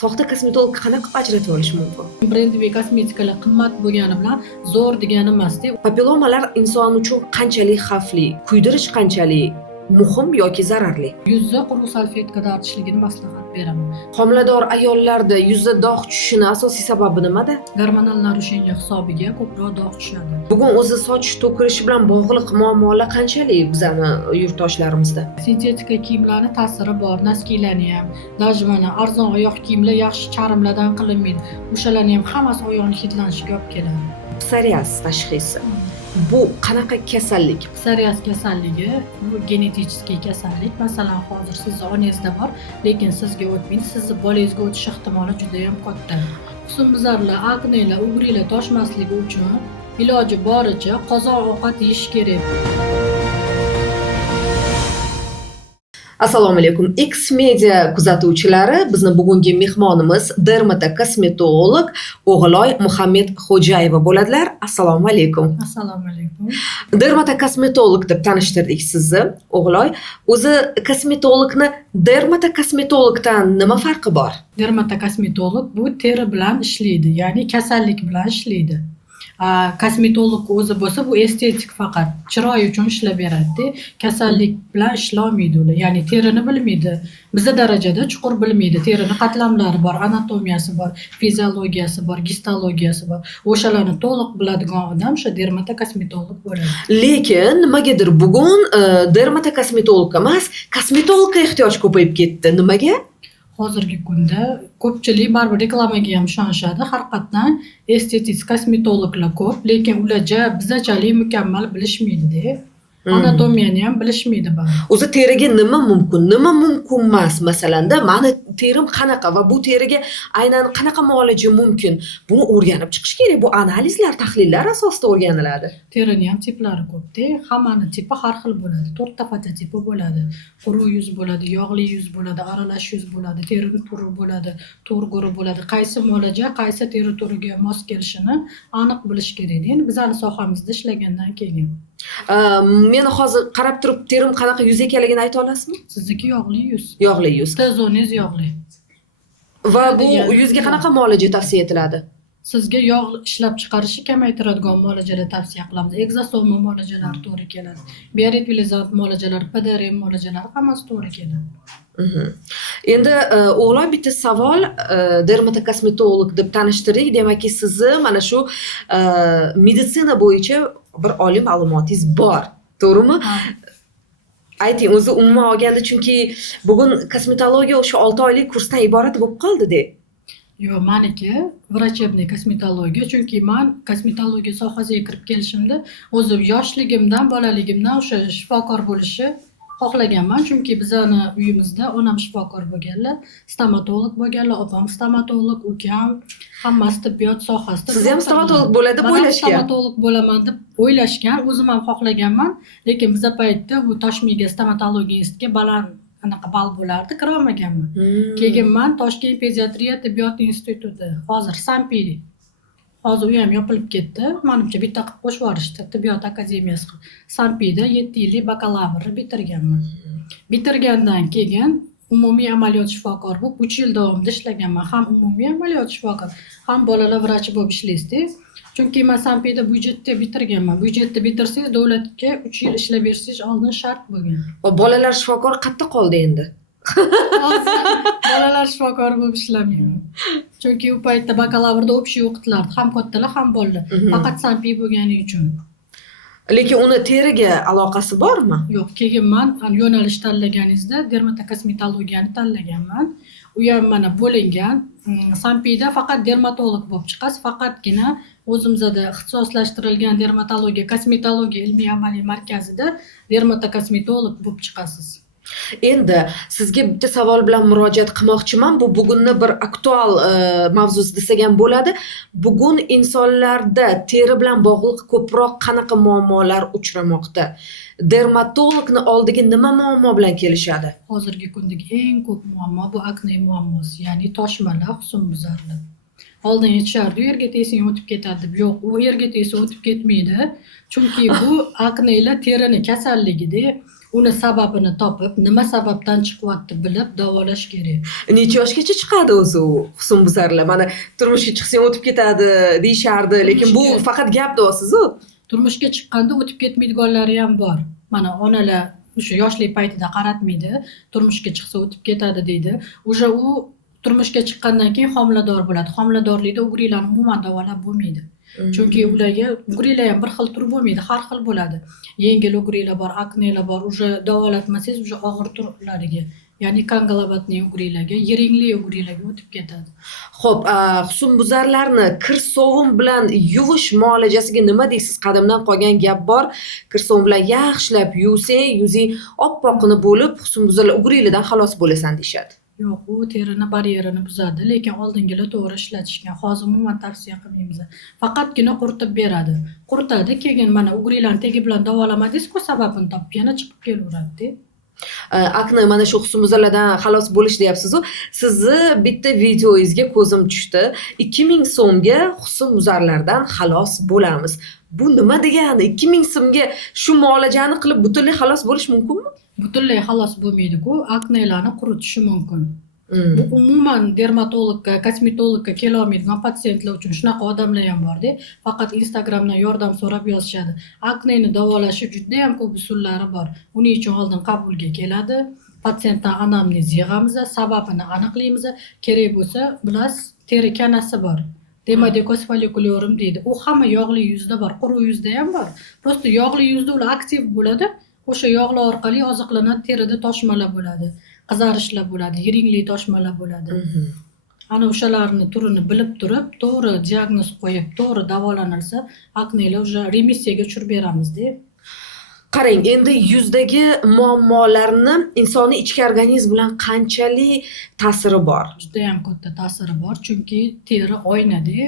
Soxta kosmetologga qanaqa ajratib olish mumkin? Brendli kosmetikalar qimmat bo'lgani bilan zo'r degani emasda. Papillomalar inson uchun qanchalik xavfli, kuydirish qanchalik muhim yoki zararli? Yuzda quruq salfetkada artishligini maslahat beraman. Homilador ayollarda yuzda dog' tushishini asosiy sababi nimada? Gormonal narushenья hisobiga ko'proq dog' tushadi. Bugun o'zi soch to'kilishi bilan bog'liq muammolar qanchalik bizani yurtdoshlarimizda? Sintetika kiyimlarning ta'siri bor. Noskilarni ham, даже mana arzon oyoq kiyimlar yaxshi charmlardan qilinmaydi. O'shalarni ham hammasi oyoqni hidlanishiga olib keladi. Psoriaz tashxisi. Bu qanaqa kasallik? Psoriaz kasalligi bu genetik kasallik. Masalan, hozir sizni onangizda bor, lekin sizga o'tmaydi. Sizni bolangizga o'tish ehtimoli juda ham katta. Husnbuzarlar, aknelar, ugrilar toshmasligi uchun iloji boricha qozoq ovqat yeyish kerak. Assalomu alaykum. X-Media kuzatuvchilari, bizni bugungi mehmonimiz dermatokosmetolog O'g'iloy Muhammadxo'jayeva bo'ladilar. Assalomu alaykum. Assalomu alaykum. Dermatokosmetolog deb tanishtirdik sizni, O'g'iloy. O'zi kosmetologni dermatokosmetologdan nima farqi bor? Dermatokosmetolog bu teri bilan ishlaydi, ya'ni kasallik bilan ishlaydi. Kosmetolog o'zi bo'lsa bu estetik faqat chiroy uchun ishlab beradi. Kasallik bilan ishlamaydi ular. Ya'ni terini bilmaydi. Bizda darajada chuqur bilmaydi. Terini qatlamlari bor, anatomiyasi bor, fiziologiyasi bor, gistologiyasi bor. O'shalarni to'liq biladigan odam o'sha dermatokosmetolog bo'ladi. Lekin nimagadir bugun dermatokosmetolog emas, kosmetologga ehtiyoj ko'payib ketdi. Nimaga? Hozirgi kunda ko'pchilik baribir reklamaga ham ishonishadi. Har qatdan estetik kosmetologlar ko'p, lekin ular bizachalik mukammal bilishmaydi-da. Anatomiyani ham bilishmaydi baribir. O'zi teriga nima mumkin, nima mumkin emas? Masalanda, meni terim qanaqa va bu teriga aynan qanaqa muolaja mumkin? Buni o'rganib chiqish kerak. Bu analizlar, tahlillar asosida o'rganiladi. Terining ham tiplari ko'p-da. Hammani tipi har xil bo'ladi. 4 ta fototipi bo'ladi. Quruq yuz bo'ladi, yog'li yuz bo'ladi, aralash yuz bo'ladi, teri turi bo'ladi, to'rg'uri bo'ladi. Qaysi muolaja, qaysi teri turiga mos kelishini aniq bilish kerak. Endi bizning sohamizda ishlagandan keyin. Meni hozir qarab turib terim qanaqa yuz ekanligini ayta olasizmi? Sizniki yog'li yuz. Yog'li yuz. T-zoningiz yog'li. Va bu yuzga qanaqa muolaja tavsiya etiladi? Sizga yog' ishlab chiqarishni kamaytiradigan muolajalar tavsiya qilamiz. Ekzosoma muolajalari to'g'ri keladi. Bioretvilizant muolajalari, PDRM muolajalari hammasi to'g'ri keladi. Endi O'g'iloy, bitta savol, dermatokosmetolog deb tanishtirdik. Demakki, sizni mana shu meditsina bo'yicha bir oliy ma'lumotingiz bor, to'g'rimi? Ayting, o'zi umuman olganda, chunki bugun kosmetologiya o'sha 6 oylik kursdan iborat bo'lib qoldi-da. Yo'q, meniki vrachebniy kosmetologiya, chunki men kosmetologiya sohasiga kirib kelishimda o'zim yoshligimdan, bolaligimdan o'sha shifokor bo'lishni xohlaganman, chunki bizani uyimizda onam shifokor bo'lganlar, stomatolog bo'lganlar, opam stomatolog, ukam hammasi tibbiyot sohasida. Siz ham stomatolog bo'ladi deb o'ylashgan. Stomatolog bo'laman deb o'ylashgan, o'zim ham xohlaganman, lekin bizda paytda bu Toshmiga stomatologiya institutiga baland anaqa ball bo'lardi, kira olmaganman. Keyin men Toshkent pediatriya tibbiyot instituti, hozir Sanpiri. Hozir u ham yopilib ketdi. Menimcha bitta qilib qo'shib yuborishdi, tibbiyot akademiyasi. Sanpida 7 yillik bakalavrni bitirganman. Bitirgandan keyin umumiy amaliyot shifokori bo'lib 3 yil davomida ishlaganman. Ham umumiy amaliyot shifokori, ham bolalar vrachi bo'lib ishlaysiz. Chunki men Sanpida byudjetda bitirganman. Byudjetda bitirsangiz davlatga 3 yil ishlab bersangiz oldin shart bo'lgan. Va bolalar shifokori qayerda qoldi endi? Bolalar shifokori bo'lib ishlamayman. Chunki u paytda bakalavrda общий o'qitilardi, ham kattalar, ham bolalar. Faqat Sanpi bo'lgani uchun. Lekin uni teriga aloqasi bormi? Yo'q, keyin men yo'nalish tanlaganingizda dermatokosmetologiyani tanlaganman. U ham mana bo'lingan. Sanpida faqat dermatolog bo'lib chiqasiz, faqatgina o'zimizda ixtisoslashtirilgan dermatologiya, kosmetologiya ilmiy amaliy markazida dermatokosmetolog bo'lib chiqasiz. Endi sizga bitta savol bilan murojaat qilmoqchiman. Bu bugunni bir aktual mavzusi desak ham bo'ladi. Bugun insonlarda teri bilan bog'liq ko'proq qanaqa muammolar uchramoqda? Dermatologni oldiga nima muammo bilan kelishadi? Hozirgi kundagi eng ko'p muammo bu akne muammosi, ya'ni toshmalar, husnbuzarlar. Oldin aytishardi, u yerga tegsang o'tib ketadi deb. Yo'q, u yerga tegsa o'tib ketmaydi. Chunki bu aknelar terining kasalligi-da. uni sababini topib, nima sababdan chiqyapti bilib davolash kerak. Necha yoshgacha chiqadi o'zi u husnbuzarlar? Mana turmushga chiqsang o'tib ketadi deyishardi, lekin bu Turmushga- faqat gap deyapsiz-ku. Turmushga chiqqanda o'tib ketmaydiganlari ham bor. Mana onalar o'sha yoshlik paytida qaratmaydi, turmushga chiqsa o'tib ketadi deydi. O'sha u turmushga chiqqandan keyin homilador bo'ladi. Homiladorlikda ugrilarni umuman davolab bo'lmaydi. Chunki ularga ugrilar ham bir xil tur bo'lmaydi, har xil bo'ladi. Yengil ugrilar bor, aknelar bor. O'sha davolatmasangiz o'sha og'ir turlariga, ya'ni konglobantli ugrilarga, yiringli ugrilarga o'tib ketadi. Xo'p, husnbuzarlarni kir sovun bilan yuvish muolajasiga nima deysiz? Qadimdan qolgan gap bor. Kir sovun bilan yaxshilab yuvsang, yuzing oppoqini bo'lib, husnbuzarlar ugrilardan xalos bo'lasan deyshadi. Yo'q, u terini baryerini buzadi, lekin oldingilar to'g'ri ishlatishgan. Hozir umuman tavsiya qilmaymiz. Faqatgina quritib beradi. Quritadi, keyin mana ugrilarni tegi bilan davolamadingiz-ku, sababini topib yana chiqib kelaveradi. Akna mana shu husnbuzarlardan xalos bo'lish deyapsiz-ku. Sizni bitta videoyingizga ko'zim tushdi. 2000 so'mga husnbuzarlardan xalos bo'lamiz. Bu nima degani? 2000 so'mga shu muolajani qilib butunlay xalos bo'lish mumkinmi? Butunlay xalos bo'lmaydi-ku, aknelarni quritishi mumkin. Bu umuman dermatologga, kosmetologga kela olmaydigan patsientlar uchun shunaqa odamlar ham bor-da. Faqat Instagramdan yordam so'rab yozishadi. Akneni davolashi juda ham ko'p usullari bor. Uning uchun oldin qabulga keladi. Patsientdan anamnez yig'amiz, sababini aniqlaymiz. Kerak bo'lsa, bilasiz, teri kanasi bor. Demadekos folikulorum deydi. U hamma yog'li yuzda bor, quruq yuzda ham bor. Prosta yog'li yuzda ular aktiv bo'ladi. O'sha yog'lar orqali oziqlanadi, terida toshmalar bo'ladi, qizarishlar bo'ladi, yiringli toshmalar bo'ladi. Ana o'shalarni turini bilib turib, to'g'ri diagnoz qo'yib, to'g'ri davolanilsa, aknelar o'sha remissiyaga tushirib beramizda. Qarang, endi yuzdagi muammolarni insoniy ichki organizm bilan qanchalik ta'siri bor? Juda ham katta ta'siri bor, chunki teri oynada.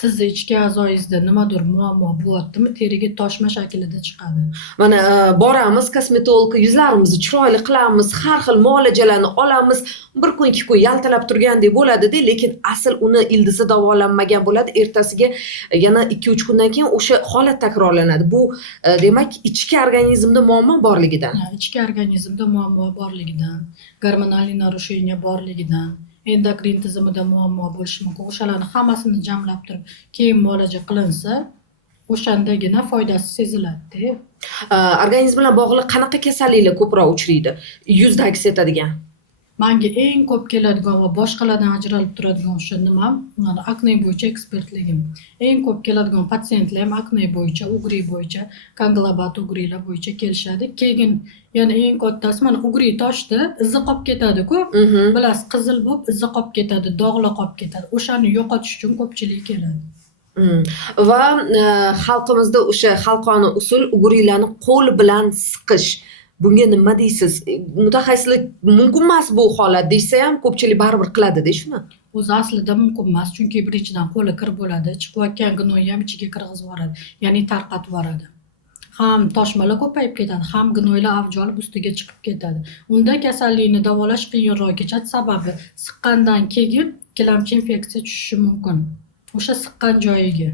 Sizni ichki a'zoyingizda nimadir muammo bo'lyaptimi, teriga toshma shaklida chiqadi. Mana boramiz kosmetologga, yuzlarimizni chiroyli qilamiz, har xil muolajalarni olamiz. Bir kun, ikki kun yaltalab turgandek bo'ladi-da, lekin asl uni ildizi davolanmagan bo'ladi. Ertasiga yana 2-3 kundan keyin o'sha holat takrorlanadi. Bu demak ichki organizmda muammo borligidan. Ichki organizmda muammo borligidan, gormonal narusheniya borligidan, endokrin tizimida muammo bo'lishi mumkin. O'shalarni hammasini jamlab turib, keyin muolaja qilinsa, o'shandagina foydasi seziladi. Organizm bilan bog'liq qanaqa kasalliklar ko'proq uchraydi? Yuzda aks etadigan. Menga eng ko'p keladigan va boshqalardan ajralib turadigan o'sha nimam, akne bo'yicha ekspertligim. Eng ko'p keladigan patsientlar ham akne bo'yicha, ugri bo'yicha, konglobant ugrilar bo'yicha kelishadi. Keyin yana eng kattasi mana ugri toshdi, izi qolib ketadi-ku. Bilasiz, qizil bo'lib izi qolib ketadi, dog'lar qolib ketadi. O'shani yo'qotish uchun ko'pchilik keladi. Va xalqimizda o'sha xalqona usul ugrilarni qo'l bilan siqish. Bunga nima deysiz? Mutaxassislik mumkin emas bu holat deysa ham ko'pchilik baribir qiladi-da shuni. O'zi aslida mumkin emas, chunki birinchidan qo'li kir bo'ladi, chiqayotgan gnoy ham ichiga kirgizib yuboradi, ya'ni tarqatib yuboradi. Ham toshmalar ko'payib ketadi, ham gnoylar avj olib ustiga chiqib ketadi. Unda kasallikni davolash qiyinroq kechadi, sababi siqqandan keyin ikkilamchi infeksiya tushishi mumkin. O'sha siqqan joyiga.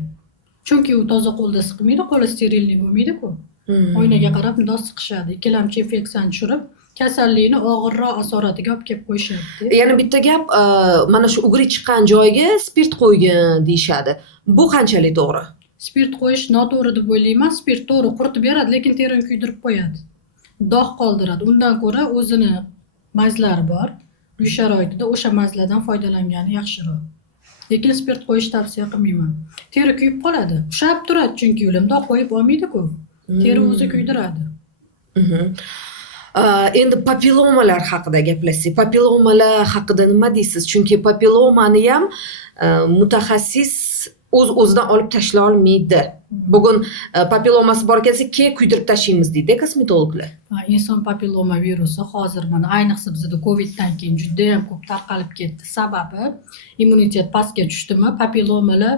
Chunki u toza qo'lda siqmaydi, qo'li sterillik bo'lmaydi-ku. Oynaga qarab bundoq siqishadi. Ikkilamchi infeksiyani tushirib, kasallikni og'irroq asoratiga olib kelib qo'yishadi. Yana bitta gap, mana shu ugri chiqqan joyga spirt qo'ygin deyshadi. Bu qanchalik to'g'ri? Spirt qo'yish noto'g'ri deb o'ylayman. Spirt to'g'ri quritib beradi, lekin terini kuydirib qo'yadi. Dog' qoldiradi. Undan ko'ra o'zini mazlari bor. Uy sharoitida o'sha mazlardan foydalangani yaxshiroq. Lekin spirt qo'yish tavsiya qilmayman. Teri kuyib qoladi. Ushab turadi, chunki dog' qo'yib olmaydi-ku. Teri o'zi kuydiradi. Endi papilomalar haqida gaplashsak. Papilomalar haqida nima deysiz? Chunki papilomani ham mutaxassis o'z-o'zidan olib tashlay olmaydi. Bugun papilomasi bor kelsa, keyin kuydirib tashlaymiz deydi kosmetologlar. Inson papiloma virusi hozir mana ayniqsa bizda Coviddan keyin juda ham ko'p tarqalib ketdi. Sababi immunitet pastga tushdimi, papilomalar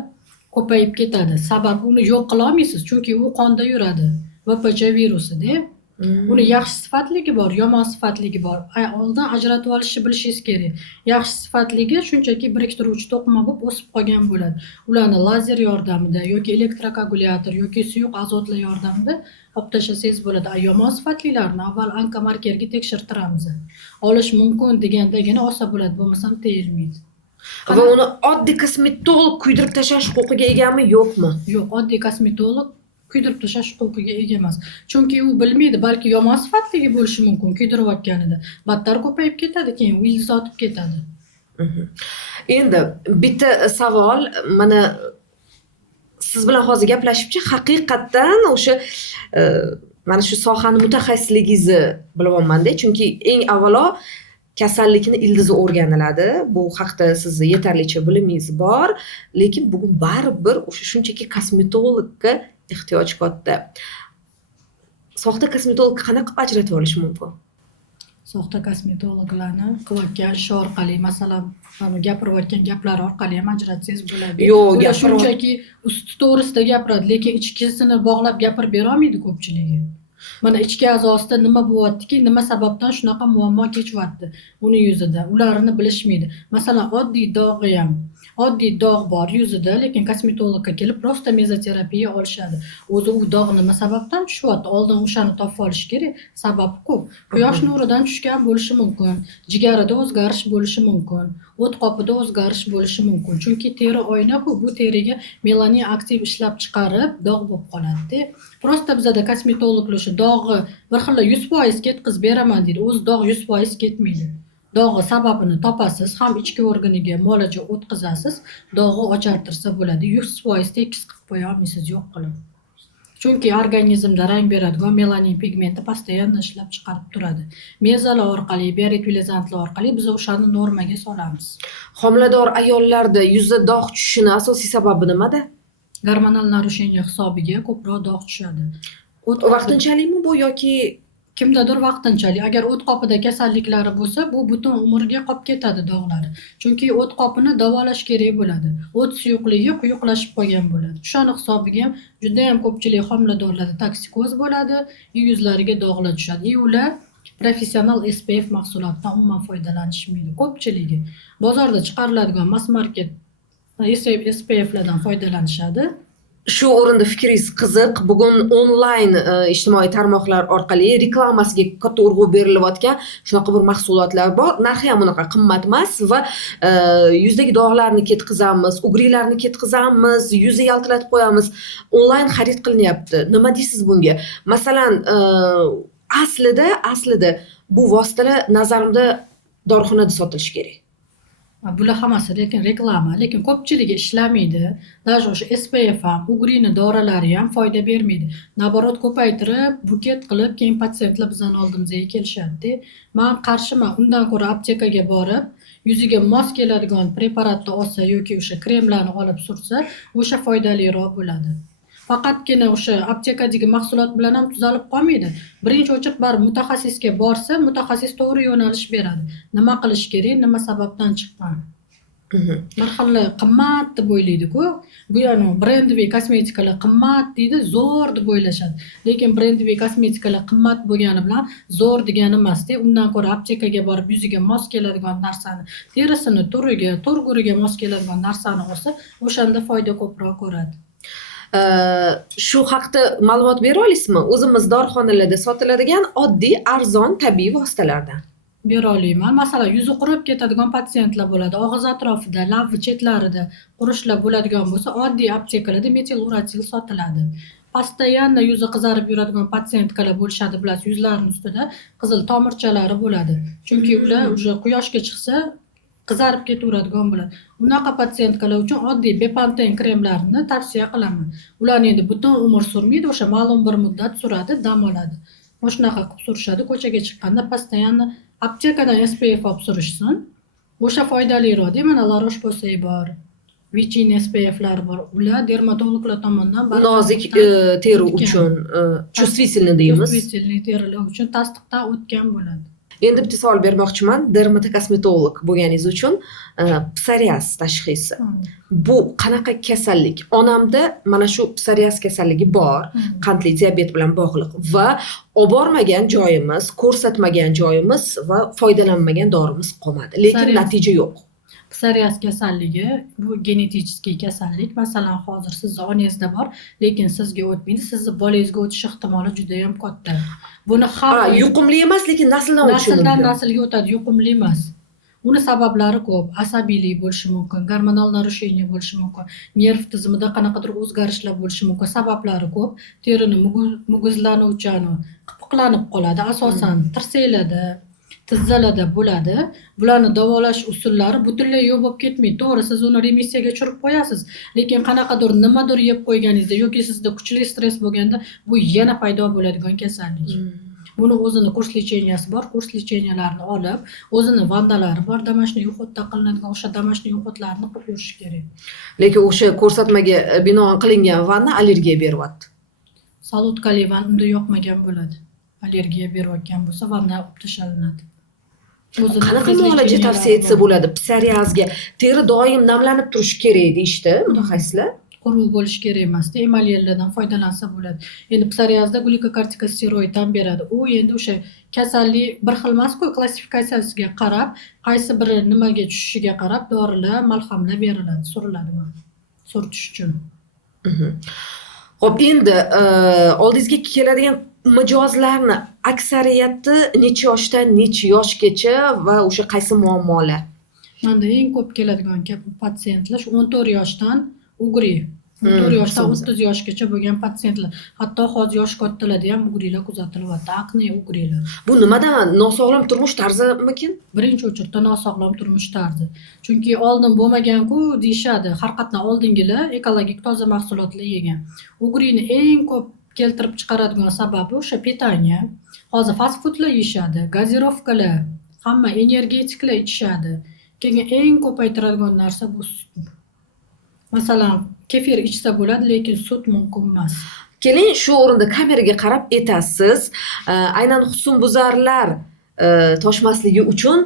ko'payib ketadi. Sababi uni yo'q qila olmaysiz, chunki u qonda yuradi. VPC virusida Uni yaxshi sifatligi bor, yomon sifatligi bor. Oldin ajratib olishni bilishingiz kerak. Yaxshi sifatligi shunchaki biriktiruvchi to'qima bo'lib o'sib qolgan bo'ladi. Ularni lazer yordamida yoki elektrokagulyator yoki suyuq azotlar yordamida olib tashlasangiz bo'ladi. Yomon sifatlilarni avval onkomarkerga tekshirtiramiz. Olish mumkin degandagina olsa bo'ladi, bo'lmasam teyilmaydi. Va uni oddiy kosmetolog kuydirib tashlash huquqiga egami, yo'qmi? Yo'q, oddiy kosmetolog kuydirib tashlash huquqiga ega emas. Chunki u bilmaydi, balki yomon sifatligi bo'lishi mumkin kuydirayotganida. Battar ko'payib ketadi, keyin u ildiz otib ketadi. Endi bitta savol, mana siz bilan hozir gaplashibchi, haqiqatdan o'sha mana shu sohani mutaxassisligingizni bilyapman-da, chunki eng avvalo kasallikni ildizi o'rganiladi. Bu haqda sizni yetarlicha bilimingiz bor, lekin bugun baribir o'sha shunchaki kosmetologga ehtiyoj katta. Soxta kosmetologga qanaqa ajratib olish mumkin? Soxta kosmetologlarni qilayotgan ishi orqali, masalan, gapirayotgan gaplari orqali ham ajratsangiz bo'ladi. Yo'q, ular shunchaki usti to'g'risida gapiradi, lekin ichkisini bog'lab gapirib bera olmaydi ko'pchiligi. Mana ichki a'zosida nima bo'lyaptiki, nima sababdan shunaqa muammo kechyapti uni yuzida. Ularni bilishmaydi. Masalan, oddiy dog' bor yuzida, lekin kosmetologga kelib prosta mezoterapiya olishadi. O'zi u dog' nima sababdan tushyapti? Oldin o'shani topib olish kerak. Sabab ko'p. Quyosh nuridan tushgan bo'lishi mumkin, jigarida o'zgarish bo'lishi mumkin, o't qopida o'zgarish bo'lishi mumkin. Chunki teri oyna-ku, bu teriga melanin aktiv ishlab chiqarib dog' bo'lib qoladi. Prosta bizada kosmetologlar shu dog'i bir xil 100% ketkizib beraman deydi. O'zi dog' 100% ketmaydi. Dog'i sababini topasiz, ham ichki organiga muolaja o'tkazasiz, dog'i ochartirsa bo'ladi. 100% tekis qilib qo'ya olmaysiz, yo'q qilib. Chunki organizmda rang beradigan melanin pigmenti постоянно ishlab chiqarib turadi. Mezalar orqali, bioretvilizantlar orqali biz o'shani normaga solamiz. Homilador ayollarda yuzda dog' tushishini asosiy sababi nimada? Gormonal narusheniya hisobiga ko'proq dog' tushadi. Vaqtinchalikmi bu yoki kimdadir vaqtinchalik? Agar o't qopida kasalliklari bo'lsa, bu butun umrga qolib ketadi dog'lari. Chunki o't qopini davolash kerak bo'ladi. O't suyuqligi quyuqlashib qolgan bo'ladi. Shuni hisobiga ham juda ham ko'pchilik homiladorlarda toksikoz bo'ladi, yuzlariga dog'lar tushadi. Ular professional SPF mahsulotidan umuman foydalanishmaydi ko'pchiligi. Bozorda chiqariladigan mass market SPFlardan foydalanishadi. Shu o'rinda fikringiz qiziq. Bugun onlayn ijtimoiy tarmoqlar orqali reklamasiga katta urg'u berilayotgan shunaqa bir mahsulotlar bor. Narxi ham unaqa qimmat emas va yuzdagi dog'larni ketkazamiz, ugrilarni ketkazamiz, yuzni yaltiratib qo'yamiz. Onlayn xarid qilinyapti. Nima deysiz bunga? Masalan, aslida bu vositalar nazarimda dorixonada sotilishi kerak. Bular hammasi lekin reklama, lekin ko'pchiligi ishlamaydi. Даже o'sha SPF ham, ugrini doralari ham foyda bermaydi. Naborot ko'paytirib, buket qilib, keyin patsientlar bizning oldimizga kelishadi. Men qarshiman. Undan ko'ra aptekaga borib, yuziga mos keladigan preparatni olsa yoki o'sha kremlarni olib sursa, o'sha foydaliroq bo'ladi. Faqatgina o'sha aptekadagi mahsulot bilan ham tuzalib qolmaydi. Birinchi o'chib barib mutaxassisga borsa, mutaxassis to'g'ri yo'nalish beradi. Nima qilish kerak, nima sababdan chiqqan. Bir xil qimmat deb o'ylaydi-ku. Bu yana brendviy kosmetikalar qimmat deydi, zo'r deb o'ylashadi. Lekin brendviy kosmetikalar qimmat bo'lgani bilan zo'r degani emas-da. Undan ko'ra aptekaga borib yuziga mos keladigan narsani, terisini turiga, turg'uriga mos keladigan narsani olsa, o'shanda foyda ko'proq ko'radi. Shu haqda ma'lumot bera olasizmi? O'zimiz dorixonalarda sotiladigan oddiy, arzon, tabiiy vositalardan. Bera olaman. Masalan, yuzi qurib ketadigan patsientlar bo'ladi. Og'iz atrofida, labvi chetlarida qurishlar bo'ladigan bo'lsa, oddiy aptekalarda metil uratil sotiladi. Постоянно yuzi qizarib yuradigan patsientkalar bo'lishadi, bilasiz, yuzlarining ustida qizil tomirchalari bo'ladi. Chunki ular o'sha quyoshga chiqsa qizarib ketaveradigan bo'ladi. Unaqa patsientkalar uchun oddiy Bepanthen kremlarini tavsiya qilaman. Ular endi butun umr surmaydi, o'sha ma'lum bir muddat suradi, dam oladi. O'shanaqa qilib surishadi, ko'chaga chiqqanda постоянно aptekadan SPF olib surishsin. O'sha foydaliroq. Mana La Roche-Posay bor. Vichy SPF'lar bor. Ular dermatologlar tomonidan nozik teri uchun, chuvstvительный deymiz. Chuvstvительный terilar uchun tasdiqdan o'tgan bo'ladi. Endi bitta savol bermoqchiman. Dermatokosmetolog bo'lganingiz uchun psoriaz tashxisi. Bu qanaqa kasallik? Onamda mana shu psoriaz kasalligi bor, qandli diabet bilan bog'liq va olib bormagan joyimiz, ko'rsatmagan joyimiz va foydalanmagan dorimiz qolmadi, lekin natija yo'q. Psoriaz kasalligi bu genetik kasallik. Masalan, hozir sizni onangizda bor, lekin sizga o'tmaydi. Sizni bolangizga o'tish ehtimoli juda ham katta. Buni hamma yuqumli emas, lekin nasldan o'tishi mumkin. Nasldan naslga o'tadi, yuqumli emas. Uni sabablari ko'p. Asabiylik bo'lishi mumkin, gormonal narushение bo'lishi mumkin, nerv tizimida qanaqadir o'zgarishlar bo'lishi mumkin. Sabablari ko'p. Terini muguzlanuvchani qipiqlanib qoladi. Asosan tirsaklarda, tizzalarda bo'ladi. Bularni davolash usullari butunlay yo'q bo'lib ketmaydi. To'g'ri, siz uni remissiyaga tushirib qo'yasiz, lekin qanaqadir nimadir yeb qo'yganingizda yoki sizda kuchli stress bo'lganda bu yana paydo bo'ladigan kasallik. Buni o'zini kurs lecheniyasi bor, kurs lecheniyalarni olib, o'zini vandalari bor, домашний уходda qilinadigan o'sha домашний уходlarni qilib yurish kerak. Lekin o'sha ko'rsatmaga binoan qilingan vanna allergiya beryapti. Salotkali van unda yoqmagan bo'ladi. Allergiya berayotgan bo'lsa vanna olib tashlanadi. Qanaqa muolaja tavsiya etsa bo'ladi psoriazga? Teri doim namlanib turishi kerak deyishdi mutaxassislar. Quruq bo'lish kerak emasda, emaliyellardan foydalansa bo'ladi. Endi psoriazda glikokortikosteroid ham beradi. U endi o'sha kasallik bir xil emas-ku, klassifikatsiyasiga qarab, qaysi biri nimaga tushishiga qarab dorilar, malhamlar beriladi, suriladi bu. Surtish uchun. Xo'p, endi oldingizga keladigan mijozlarni aksariyati necha yoshdan necha yoshgacha va o'sha qaysi muammolar? Menda eng ko'p keladigan patsientlar 14 yoshdan ugri, 14 yoshdan 30 yoshgacha bo'lgan patsientlar. Hatto hozir yosh kattalarda ham ugrilar kuzatilyapti, aqni ugrilar. Bu nimadan? Nosog'lom turmush tarzimikin? Birinchi o'chirda nosog'lom turmush tarzi. Chunki oldin bo'lmagan-ku deyishadi. Har qatdan oldingilar ekologik toza mahsulotlar yegan. Ugrini eng ko'p keltirib chiqaradigan sababi o'sha pitaniya. Hozir fast foodlar yeyishadi, gazirovkalar, hamma energetiklar ichishadi. Keyin eng ko'paytiradigan narsa bu sut. Masalan, kefir ichsa bo'ladi, lekin sut mumkin emas. Keling, shu o'rinda kameraga qarab aytasiz, aynan husnbuzarlar toshmasligi uchun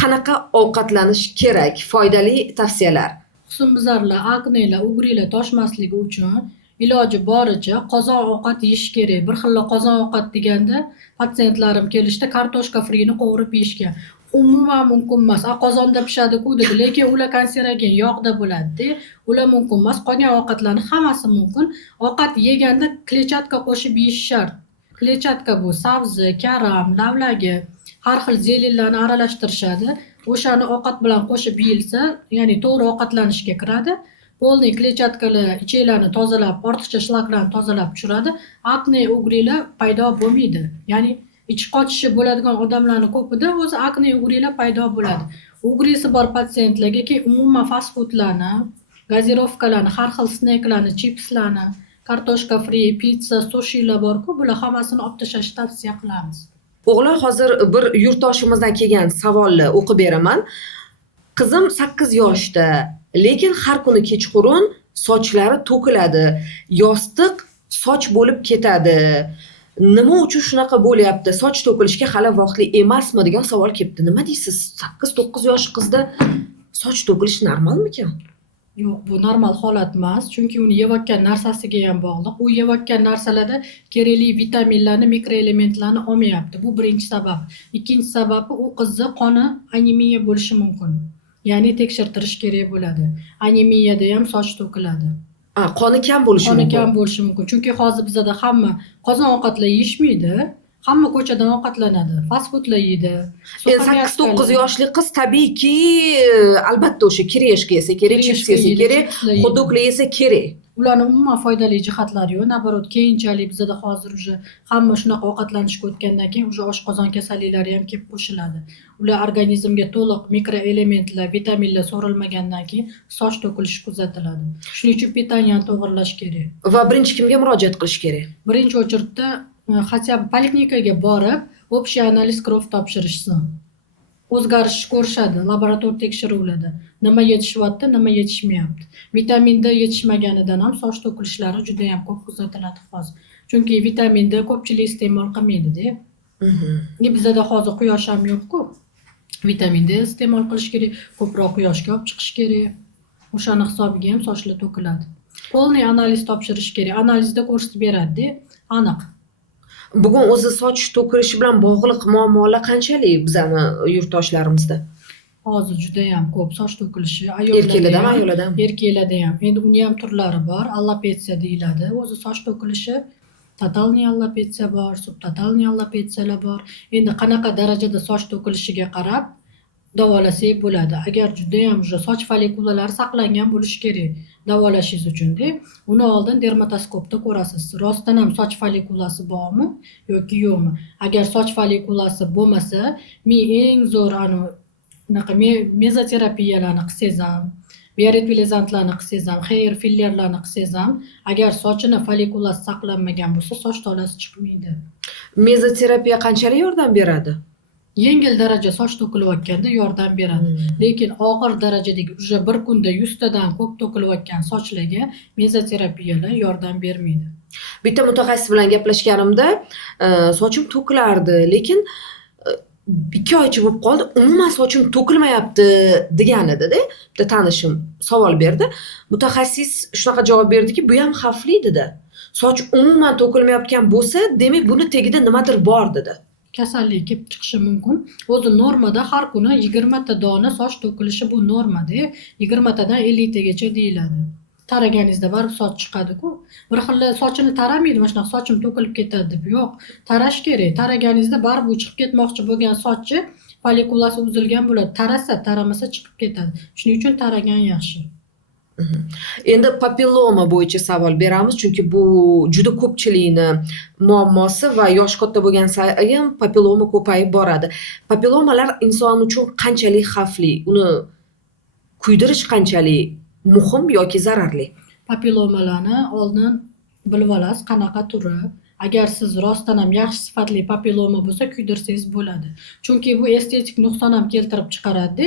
qanaqa ovqatlanish kerak? Foydali tavsiyalar. Husnbuzarlar, aknelar, ugrilar toshmasligi uchun iloji boricha qozon ovqat yeyish kerak. Bir xil qozon ovqat deganda patsientlarim kelishda kartoshka frini qovurib yeyishga. Umuman mumkin emas. Qozonda pishadi-ku dedi, lekin ular kanserogen yog'da bo'ladi-da. Ular mumkin emas. Qolgan ovqatlarning hammasi mumkin. Ovqat yeganda kletchatka qo'shib yeyish shart. Kletchatka bu sabzi, karam, lavlagi, har xil zelenlarni aralashtirishadi. O'shani ovqat bilan qo'shib yeyilsa, ya'ni to'g'ri ovqatlanishga kiradi. Polniy kletchatkalar ichaklarni tozalab, ortiqcha shlaklarni tozalab tushiradi. Akne, ugrilar paydo bo'lmaydi. Ya'ni ichi qochishi bo'ladigan odamlarning ko'pida o'zi akne, ugrilar paydo bo'ladi. Ugrisi bor patsientlarga ki umuman fast foodlarni, gazirovkalarni, har xil snacklarni, chipslarni, kartoshka fri, pizza, sushilar bor-ku, bular hammasini olib tashlashni tavsiya qilamiz. O'g'lon, hozir bir yurtdoshimizdan kelgan savolni o'qib beraman. Qizim 8 yoshda, lekin har kuni kechqurun sochlari to'kiladi, yostiq soch bo'lib ketadi. Nima uchun shunaqa bo'lyapti? Soch to'kilishga hali vaqtli emasmi degan savol kelibdi. Nima deysiz? 8-9 yosh qizda soch to'kilish normalmikan? Yo'q, bu normal holat emas, chunki uni yeyotgan narsasiga ham bog'liq. U yeyotgan narsalarda kerakli vitaminlarni, mikroelementlarni olmayapti. Bu birinchi sabab. Ikkinchi sababi u qizni qoni anemiya bo'lishi mumkin. Ya'ni tekshirtirish kerak bo'ladi. Anemiyada ham soch to'kiladi. Qoni kam bo'lishi mumkin. Qoni kam bo'lishi mumkin. Chunki hozir bizda hamma qozon ovqatlar yeyishmaydi. Hamma ko'chadan ovqatlanadi, fast foodlar yeydi. 8-9 yoshli qiz tabiiyki, albatta o'sha kireshga yesa kerak, chips yesa kerak, xudukli yesa kerak. Ularning umuman foydali jihatlari yo'q. Nabarot, keyinchalik bizda hozir uje hamma shunaqa ovqatlanishga o'tgandan keyin uje oshqozon kasalliklari ham kelib qo'shiladi. Ular organizmga to'liq mikroelementlar, vitaminlar so'rilmagandan keyin soch to'kilishi kuzatiladi. Shuning uchun pitaniyani to'g'irlash kerak. Va birinchi kimga murojaat qilish kerak? Birinchi o'chirda хотя бы poliklinikaga borib, общий analiz krov topshirishsin. O'zgarish ko'rishadi, laborator tekshiruvlarda. Nima yetishyapti, nima yetishmayapti. Vitamin D yetishmaganidan ham soch to'kilishlari juda ham ko'p kuzatiladi hozir. Chunki vitamin D ko'pchilik iste'mol qilmaydi-da. Bizada hozir quyosh ham yo'q-ku. Vitamin D iste'mol qilish kerak, ko'proq quyoshga olib chiqish kerak. O'shani hisobiga ham sochlar to'kiladi. Polniy analiz topshirish kerak. Analizda ko'rsatib beradi-da, aniq. Bugun o'zi soch to'kilishi bilan bog'liq muammolar qanchalik bizani yurtdoshlarimizda? Hozir juda ham ko'p soch to'kilishi Erkaklardami, ayollardami? Erkaklarda ham. Endi uni ham turlari bor. Alopetsiya deyiladi. O'zi soch to'kilishi totalniy alopetsiya bor, subtotalniy alopetsiyalar bor. Endi qanaqa darajada soch to'kilishiga qarab davolasak bo'ladi. Agar juda ham soch folikulalari saqlangan bo'lishi kerak davolashingiz uchun-da. Uni oldin dermatoskopda ko'rasiz. Rostdan ham soch folikulasi bormi yoki yo'qmi? Agar soch folikulasi bo'lmasa, men eng zo'r bunaqa mezoterapiyalarni qilsangiz ham, bioretvilizantlarni qilsangiz ham, hair fillerlarni qilsangiz ham, agar sochini folikulasi saqlanmagan bo'lsa, soch tolasi chiqmaydi. Mezoterapiya qanchalik yordam beradi? Yengil daraja soch to'kilayotganda yordam beradi. Lekin og'ir darajadagi bir kunda 100 tadan ko'p to'kilayotgan sochlarga mezoterapiyalar yordam bermaydi. Bitta mutaxassis bilan gaplashganimda, sochim to'kilardi, lekin 2 oycha bo'lib qoldi, umuman sochim to'kilmayapti degan edi-da. Bitta tanishim savol berdi. Mutaxassis shunaqa javob berdiki, bu ham xavfli dedi. Soch umuman to'kilmayotgan bo'lsa, demak buni tagida nimadir bor dedi. Kasallik kelib chiqishi mumkin. O'zi normada har kuni 20 ta dona soch to'kilishi bu normada. 20 tadan 50 tagacha deyiladi. Taraganingizda baribir soch chiqadi-ku. Bir xil sochini taramaydi, mana shunaqa sochim to'kilib ketadi deb. Yo'q, tarash kerak. Taraganingizda baribir chiqib ketmoqchi bo'lgan sochi folikulasi uzilgan bo'ladi. Tarasa, taramasa chiqib ketadi. Shuning uchun taragan yaxshi. Endi papilloma bo'yicha savol beramiz, chunki bu juda ko'pchilikni muammosi va yosh katta bo'lgan sayin papilloma ko'payib boradi. Papillomalar inson uchun qanchalik xavfli? Uni kuydirish qanchalik muhim yoki zararli? Papillomalarni oldin bilib olasiz, qanaqa turi. Agar siz rostdan ham yaxshi sifatli papilloma bo'lsa, kuydirsangiz bo'ladi. Chunki bu estetik nuqson ham keltirib chiqaradi,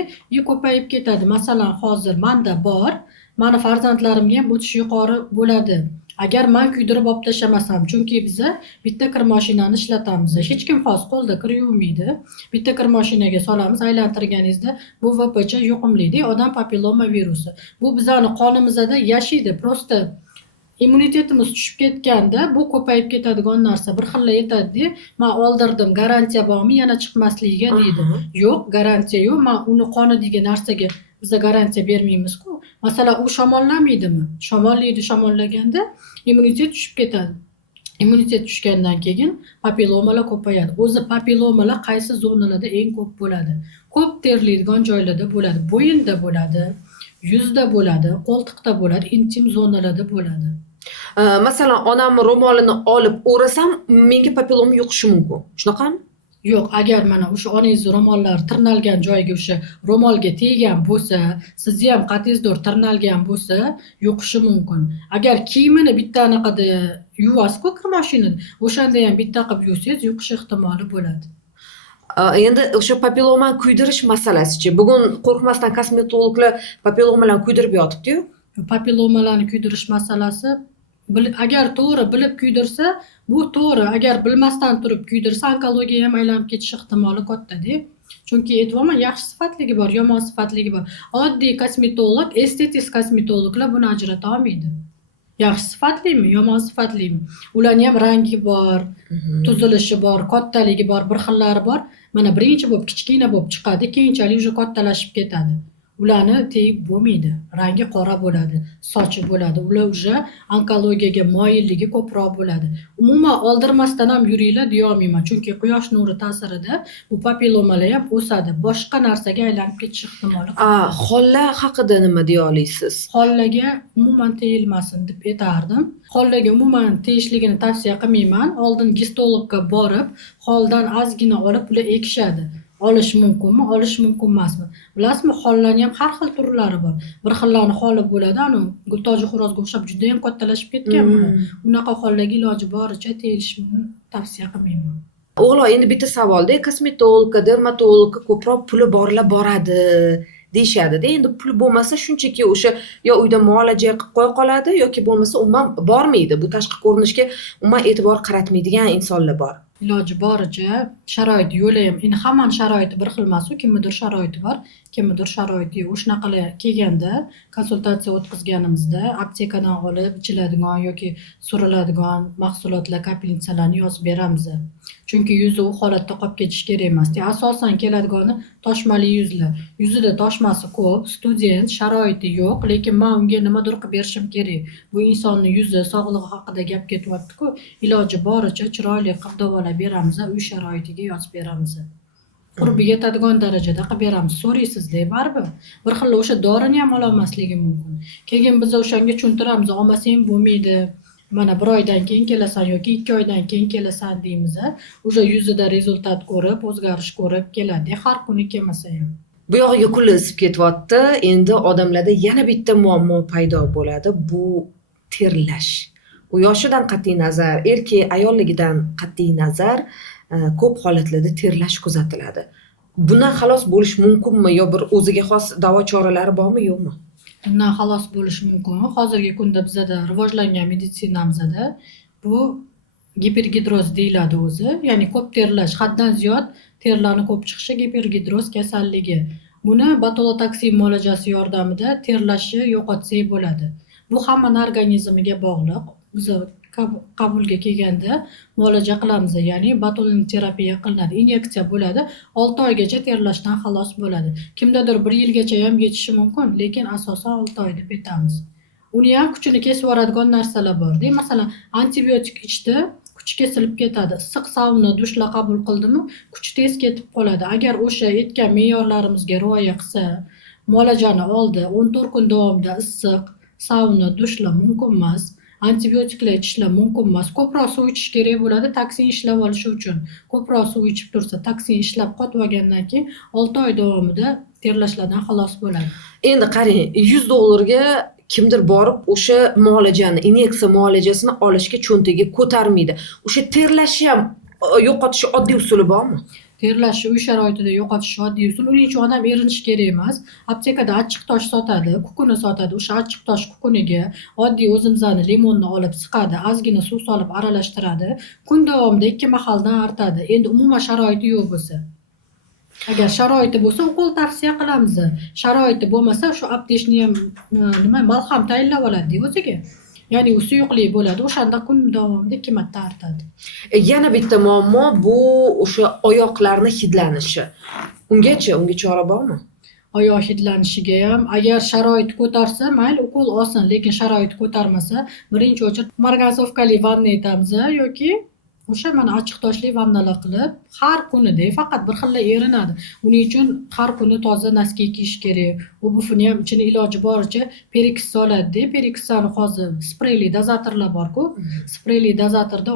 ko'payib ketadi. Masalan, hozir menda bor, mani farzandlarimga ham o'tish yuqori bo'ladi. Agar men kuydirib olib tashlamasam, chunki biz bitta kir mashinani ishlatamiz. Hech kim hozir qo'lda kir yuvmaydi. Bitta kir mashinaga solamiz, aylantirganingizda bu VPC yuqumli, odam papilloma virusi. Bu bizning qonimizda yashaydi. Prosta immunitetimiz tushib ketganda bu ko'payib ketadigan narsa. Bir xil aytadi, men oldirdim, garantiya bormi, yana chiqmasligiga deydi. Yo'q, garantiya yo'q. Men uni qonidagi narsaga biz garantiya bermaymiz-ku. Masalan, u shamollamaydimi? Shamollaydi, shamollaganda immunitet tushib ketadi. Immunitet tushgandan keyin papillomalar ko'payadi. O'zi papillomalar qaysi zonalarda eng ko'p bo'ladi? Ko'p terlaydigan joylarda bo'ladi. Bo'yinda bo'ladi, yuzda bo'ladi, qo'ltiqda bo'ladi, intim zonalarda bo'ladi. Masalan, onam ro'molini olib o'rasam, menga papilloma yuqishi mumkin. Shunaqami? Yo'q, agar mana o'sha onangiz ro'mollar tirnalgan joyiga o'sha ro'molga teggan bo'lsa, sizni ham qatizdur tirnalgan bo'lsa, yuqishi mumkin. Agar kiyimini bitta anaqada yuvasiz-ku kir mashinada, o'shanda ham bitta qilib yuvsangiz, yuqish ehtimoli bo'ladi. Endi o'sha papilloma kuydirish masalasi-chi. Bugun qo'rqmasdan kosmetologlar papillomalarni kuydirib yotibdi-yu. Papillomalarni kuydirish masalasi agar to'g'ri bilib kuydirsa, bu to'g'ri. Agar bilmasdan turib kuydirsa, onkologiya ham aylanib ketish ehtimoli katta-da. Chunki aytibman, yaxshi sifatligi bor, yomon sifatligi bor. Oddiy kosmetolog, estetik kosmetologlar buni ajrata olmaydi. Yaxshi sifatlimi, yomon sifatlimi? Ularning ham rangi bor, tuzilishi bor, kattaligi bor, bir xillari bor. Mana birinchi bo'lib kichkina bo'lib chiqadi, keyinchalik уже kattalashib ketadi. Ularni tegib bo'lmaydi. Rangi qora bo'ladi, sochi bo'ladi. Ular уже onkologiyaga moyilligi ko'proq bo'ladi. Umuman oldirmasdan ham yuringlar deya olmayman, chunki quyosh nuri ta'sirida bu papillomalar ham o'sadi. Boshqa narsaga aylanib ketish ehtimoli. Hollar haqida nima deya olasiz? Xollaga umuman tegilmasin deb aytardim. Xollaga umuman tegishligini tavsiya qilmayman. Oldin gistologga borib, holdan ozgina olib ular ekishadi. Olish mumkinmi, olish mumkin emasmi? Bilasizmi, hollarning ham har xil turlari bor. Bir xillarni holi bo'ladi, gultoji xo'rozga o'xshab juda ham kattalashib ketgan bular. Unaqa hollarga iloji boricha tegishni tavsiya qilmayman. O'g'lo, endi bitta savolda, kosmetologga, dermatologga ko'proq puli borlar boradi deyishadi-da. Endi pul bo'lmasa, shunchaki o'sha yo uyda muolaja qilib qo'ya qoladi yoki bo'lmasa umuman bormaydi. Bu tashqi ko'rinishga umuman e'tibor qaratmaydigan insonlar bor. iloji boricha sharoiti yo'layam endi hammani sharoiti bir xil emas-ku, kimnidir sharoiti bor, kimnidir sharoiti yo'q. O'shanaqalar kelganda konsultatsiya o'tkazganimizda aptekadan olib ichiladigan yoki suriladigan mahsulotlar kapelnitsalarni yozib beramiz. Chunki yuzi u holatda qolib ketishi kerak emas. Asosan keladigani toshmali yuzlar. Yuzida toshmasi ko'p, student, sharoiti yo'q, lekin men unga nimadir qilib berishim kerak. Bu insonning yuzi, sog'lig'i haqida gap ketyapti-ku, iloji boricha chiroyli qilib davolab beramiz, uy sharoitiga yozib beramiz. Qurbi yetadigan darajada qilib beramiz. So'raysizda baribir. Bir xil o'sha dorini ham ololmasligi mumkin. Keyin biz o'shanga tushuntiramiz, olmasang bo'lmaydi. Mana bir oydan keyin kelasan yoki 2 oydan keyin kelasan deymiz. O'sha yuzida rezultat ko'rib, o'zgarish ko'rib keladi. Har kuni kelmasa ham. Bu yog'iga kul isib ketyapti. Endi odamlarda yana bitta muammo paydo bo'ladi. Bu terlash. U yoshidan qat'iy nazar, erkak ayolligidan qat'iy nazar ko'p holatlarda terlash kuzatiladi. Bundan xalos bo'lish mumkinmi yo bir o'ziga xos davo choralari bormi, yo'qmi? Bundan xalos bo'lish mumkin. Hozirgi kunda bizda rivojlangan meditsinamizda bu gipergidroz deyiladi o'zi. Ya'ni ko'p terlash, haddan ziyod terlarni ko'p chiqishi gipergidroz kasalligi. Buni botulotoksin muolajasi yordamida terlashni yo'qotsak bo'ladi. Bu hammaning organizmiga bog'liq. Biz qabulga kelganda muolaja qilamiz, ya'ni botulin terapiya qilinadi, inyeksiya bo'ladi, 6 oygacha terlashdan xalos bo'ladi. Kimdadir 1 yilgacha ham yetishi mumkin, lekin asosan 6 oy deb aytamiz. Uni ham kuchini kesib yuboradigan narsalar bor-da. Masalan, antibiotik ichdi, kuchi kesilib ketadi. Issiq sauna dushlar qabul qildimi, kuchi tez ketib qoladi. Agar o'sha aytgan me'yorlarimizga rioya qilsa, muolajani oldi, 14 kun davomida issiq sauna dushlar mumkin emas. Antibiotiklar ichishlar mumkin emas. Ko'proq suv ichish kerak bo'ladi toksin ishlab olishi uchun. Ko'proq suv ichib tursa, toksin ishlab qotib olgandan keyin 6 oy davomida terlashlardan xalos bo'ladi. Endi qarang, $100 ga kimdir borib o'sha muolajani, inyeksiya muolajasini olishga cho'ntagiga ko'tarmaydi. O'sha terlashni ham yo'qotish oddiy usuli bormi? Terlashni uy sharoitida yo'qotish oddiy usul. Uning uchun odam erinish kerak emas. Aptekada achchiq tosh sotadi, kukuni sotadi. O'sha achchiq tosh kukuniga oddiy o'zimizani limonni olib siqadi, ozgina suv solib aralashtiradi. Kun davomida 2 mahaldan artadi. Endi umuman sharoiti yo'q bo'lsa. Agar sharoiti bo'lsa, ukol tavsiya qilamiz. Sharoiti bo'lmasa, shu aptechni ham malham tayinlab oladi o'ziga. Ya'ni u suyuqli bo'ladi, o'shanda kun davomida 2 marta artadi. Yana bitta muammo bu o'sha oyoqlarni hidlanishi. Unga chora bormi? Oyoq hidlanishiga ham agar sharoit ko'tarsa, mayli ukol olsin, lekin sharoit ko'tarmasa, birinchi o'chir margansovkali vanna aytamiz yoki o'sha mana achchiq toshli vannalar qilib, har kunida faqat bir xilla erinadi. Uning uchun har kuni toza noski kiyish kerak. Obuvni ham ichini iloji boricha periks soladi. Periksani hozir spreyli dozatorlar bor-ku, spreyli dozatorda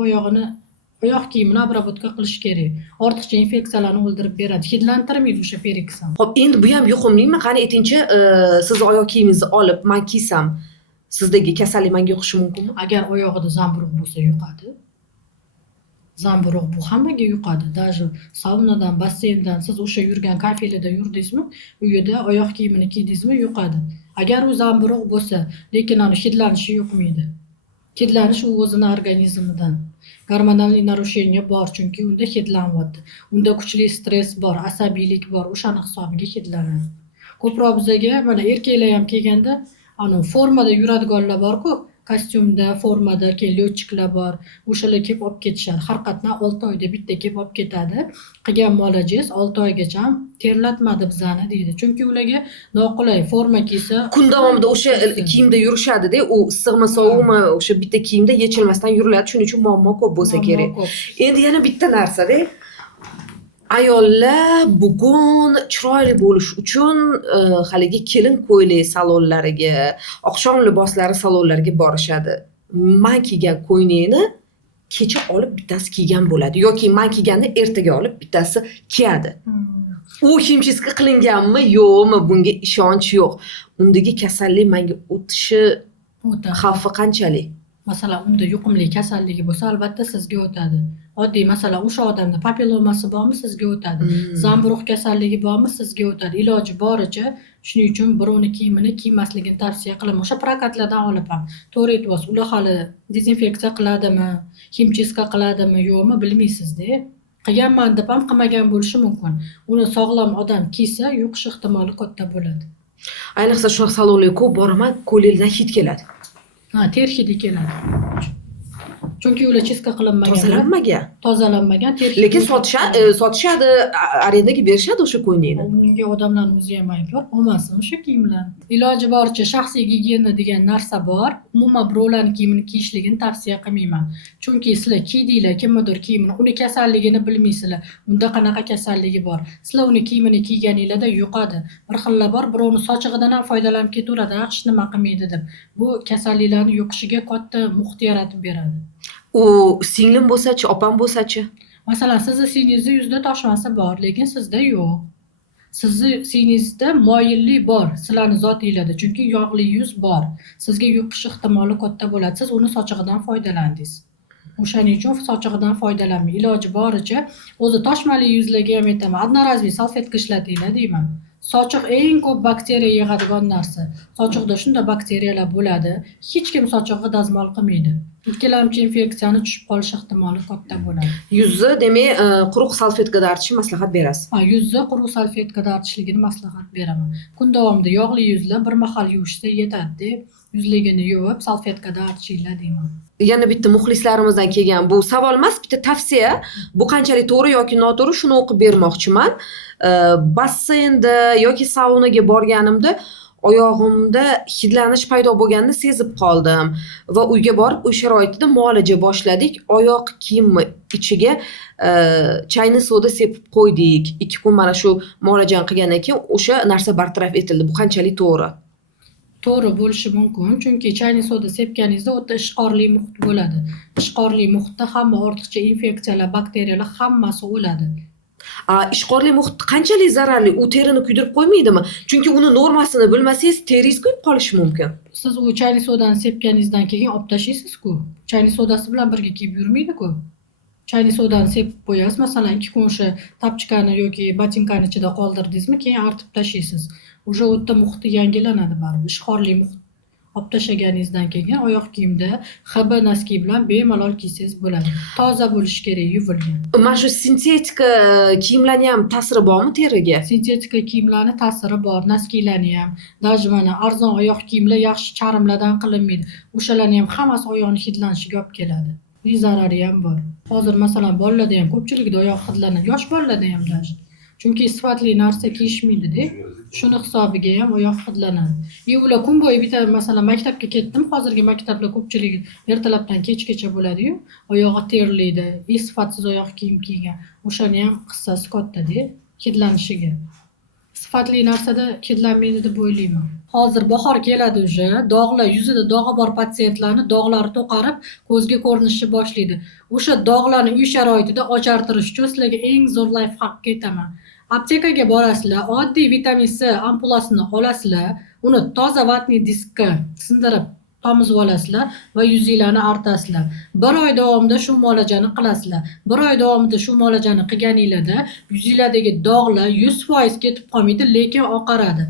oyoq kiyimini obработка qilish kerak. Ortiqcha infeksiyalarni o'ldirib beradi. Hidlantirmaydi o'sha periks ham. Xo'p, endi bu ham yuqumlimi? Qani aytingchi, siz oyoq kiyimingizni olib, men kiysam, sizdagi kasallik menga yuqishi mumkinmi? Agar oyog'ida zamburug' bo'lsa yuqadi. Zamburug' bu hammaga yuqadi. Даже saunadan, basseyndan siz o'sha yurgan kafelida yurdingizmi, uyida oyoq kiyimini kiydingizmi, yuqadi. Agar u zamburug' bo'lsa, lekin uni hidlanishi yuqmaydi. Hidlanish u o'zini organizmidan. Gormonal narusheniya bor, chunki unda hidlanyapti. Unda kuchli stress bor, asabiylik bor, o'shani hisobiga hidlanadi. Ko'proq bizga mana erkaklar ham kelganda, formada yuradiganlar bor-ku, kostyumda, formada lyochiklar bor. O'shalar kelib olib ketishadi. Har qatna 6 oyda bitta kelib olib ketadi. Qilgan muolajangiz 6 oygacha ham terlatmadi bizani deydi. Chunki ularga noqulay forma kiysa, kun davomida o'sha kiyimda yurishadi-da, u issiqmi, sovuqmi, o'sha bitta kiyimda yechilmasdan yuriladi. Shuning uchun muammo ko'p bo'lsa kerak. Endi yana bitta narsa-da, ayollar bugun chiroyli bo'lish uchun haligi kelin ko'ylak salonlariga, oqshom liboslari salonlariga borishadi. Men kiygan ko'ylakni kecha olib bittasi kiygan bo'ladi yoki men kiyganni ertaga olib bittasi kiyadi. U himchiska qilinganmi, yo'qmi, bunga ishonch yo'q. Undagi kasallik menga o'tishi xavfi qanchalik? Masalan, unda yuqumli kasalligi bo'lsa, albatta sizga o'tadi. Oddiy masalan o'sha odamda papillomasi bormi sizga o'tadi. Zamburug' kasalligi bormi sizga o'tadi. Iloji boricha shuning uchun birovni kiyimini kiymasligini tavsiya qilaman. O'sha prokatlardan olib ham to'g'ri aytyapsiz. Ular hali dezinfeksiya qiladimi, himchiska qiladimi, yo'qmi bilmaysizda. Qilganman deb ham qilmagan bo'lishi mumkin. Uni sog'lom odam kiysa yuqish ehtimoli katta bo'ladi. Ayniqsa shu salonlarga ko'p boraman, ko'ylakdan hid keladi. Ha, ter hidi keladi. Chunki ular chiska qilinmagan. Tozalanmagan ter hidi. Lekin sotishadi, arendaga berishadi o'sha ko'ylakni. Unga odamlarning o'zi ham aybdor, olmasin o'sha kiyimlarni. Iloji boricha shaxsiy gigiyena degan narsa bor. Umuman birovlarning kiyimini kiyishligini tavsiya qilmayman. Chunki sizlar kiydinglar kimnidir kiyimini, uni kasalligini bilmaysizlar. Unda qanaqa kasalligi bor. Sizlar uni kiyimini kiyganinglarda yo'qadi. Bir xillar bor, birovning sochig'idan ham foydalanib ketaveradi, hech nima qilmaydi deb. Bu kasalliklarning yo'qishiga katta muhit yaratib beradi. U singlim bo'lsa-chi, opam bo'lsa-chi? Masalan, sizni singlingizda yuzda toshmasi bor, lekin sizda yo'q. Sizni singlingizda moyillik bor, sizlarning zotingizda, chunki yog'li yuz bor. Sizga yuqish ehtimoli katta bo'ladi. Siz uni sochig'idan foydalandingiz. O'shaning uchun sochig'idan foydalanmang. Iloji boricha o'zi toshmali yuzlarga ham aytaman, одноразовый salfetka ishlatinglar deyman. Sochiq eng ko'p bakteriya yig'adigan narsa. Sochiqda shunda bakteriyalar bo'ladi. Hech kim sochig'iga dazmol qilmaydi. Ikkilamchi infeksiyani tushib qolish ehtimoli katta bo'ladi. Yuzni demak, quruq salfetkada artishni maslahat berasiz. Ha, yuzni quruq salfetkada artishligini maslahat beraman. Kun davomida yog'li yuzlar bir mahal yuvishsa yetadi. Yuzligini yuvib salfetkada artishinglar deyman. Yana bitta muxlislarimizdan kelgan bu savol emas, bitta tavsiya. Bu qanchalik to'g'ri yoki noto'g'ri shuni o'qib bermoqchiman. Basseynda yoki saunaga borganimda oyog'imda hidlanish paydo bo'lganini sezib qoldim va uyga borib o'sha sharoitda muolaja boshladik. Oyoq kiyimni ichiga chayni soda sepib qo'ydik. 2 kun mana shu muolajani qilgandan keyin o'sha narsa bartaraf etildi. Bu qanchalik to'g'ri? To'g'ri bo'lishi mumkin, chunki chayni soda sepganingizda o'ta ishqorli muhit bo'ladi. Ishqorli muhitda hamma ortiqcha infeksiyalar, bakteriyalar hammasi o'ladi. Ishqorli muhit qanchalik zararli? U terini kuydirib qo'ymaydimi? Chunki uni normasini bilmasangiz, teringiz kuyib qolishi mumkin. Siz u chayni sodani sepganingizdan keyin olib tashlaysiz-ku. Chayni sodasi bilan birga kiyib yurmaydi-ku. Chayni sodani sepib qo'yasiz, masalan 2 kun o'sha tapchkani yoki botinkani ichida qoldirdingizmi, keyin artib tashlaysiz. O'sha o'tda muhiti yangilanadi baribir. Ishqorli muhit olib tashlaganingizdan keyin oyoq kiyimda HB noski bilan bemalol kiysangiz bo'ladi. Toza bo'lishi kerak, yuvilgan. Mana shu sintetika kiyimlarni ham ta'siri bormi teriga? Sintetika kiyimlarning ta'siri bor, noskilarni ham. Даже mana arzon oyoq kiyimlar yaxshi charmlardan qilinmaydi. O'shalarni ham hammasi oyoqni hidlanishiga olib keladi. Bu zarari ham bor. Hozir masalan bolalarda ham ko'pchilikda oyoq hidlanadi, yosh bolalarda ham даже. Chunki sifatli narsa kiyishmaydi-da. Shuni hisobiga ham oyoq hidlanadi. Ular kun bo'yi bitta masalan maktabga ketdim, hozirgi maktablar ko'pchiligi ertalabdan kechgacha bo'ladi-yu, oyog'i terlaydi, sifatsiz oyoq kiyim kiygan. O'shani ham qissasi katta-da, hidlanishiga. Sifatli narsada hidlanmaydi deb o'ylayman. Hozir bahor keladi o'sha, dog'lar, yuzida dog'i bor patsientlarni dog'lari to'qarib, ko'zga ko'rinishni boshlaydi. O'sha dog'larni uy sharoitida ochartirish uchun sizlarga eng zo'r layfhakka aytaman. Aptekaga borasizlar, oddiy vitamin C ampulasini olasizlar, uni toza vatniy diskka sindirib tomizib olasizlar va yuzinglarni artasizlar. 1 oy davomida shu muolajani qilasizlar. 1 oy davomida shu muolajani qilganinglarda yuzinglardagi dog'lar 100% ketib qolmaydi, lekin oqaradi.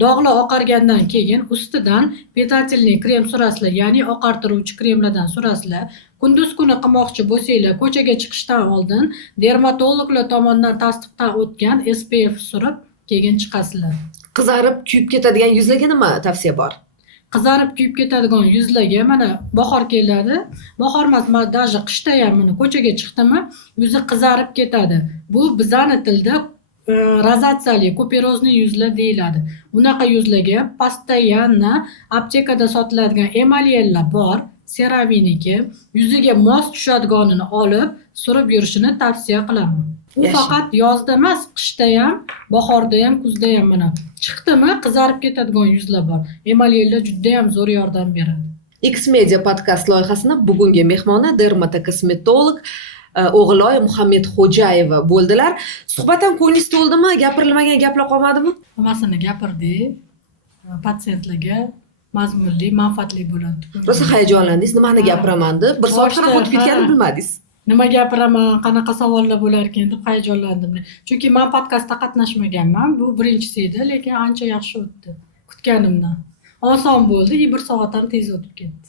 Dog'lar oqargandan keyin ustidan petatilniy krem surasizlar, ya'ni oqartiruvchi kremlardan surasizlar. Kunduz kuni qilmoqchi bo'lsanglar, ko'chaga chiqishdan oldin dermatologlar tomonidan tasdiqdan o'tgan SPF surib, keyin chiqasizlar. Qizarib, kuyib ketadigan yuzlarga nima tavsiya bor? Qizarib kuyib ketadigan yuzlarga mana bahor keladi. Bahor emas, даже qishda ham mana ko'chaga chiqdimi, yuzi qizarib ketadi. Bu bizani tilda rozatsiyali, kuperozli yuzlar deyiladi. Bunaqa yuzlarga postoyanno aptekada sotiladigan emalyellar bor, CeraVe'niki, yuziga mos tushadiganini olib, surib yurishini tavsiya qilaman. Bu faqat yozda emas, qishda ham, bahorda ham, kuzda ham mana chiqdimi, qizarib ketadigan yuzlar bor. Emalyellar juda ham zo'r yordam beradi. X-Media podkast loyihasini bugungi mehmoni dermatokosmetolog O'g'iloy Muhammadxo'jayeva bo'ldilar. Suhbatdan ko'nglingiz to'ldimi? Gapirilmagan gaplar qolmadimi? Hammasini gapirdik. Patsientlarga mazmunli, manfaatli bo'ladi. Rosa hayajonlandingiz, nimani gapiraman deb, 1 soat qarab o'tib ketganini bilmadingiz. nima gapiraman, qanaqa savollar bo'larkan deb hayajonlandim. Chunki men podkastda qatnashmaganman. Bu birinchisi edi, lekin ancha yaxshi o'tdi kutganimdan. Oson bo'ldi, 1 soat ham tez o'tib ketdi.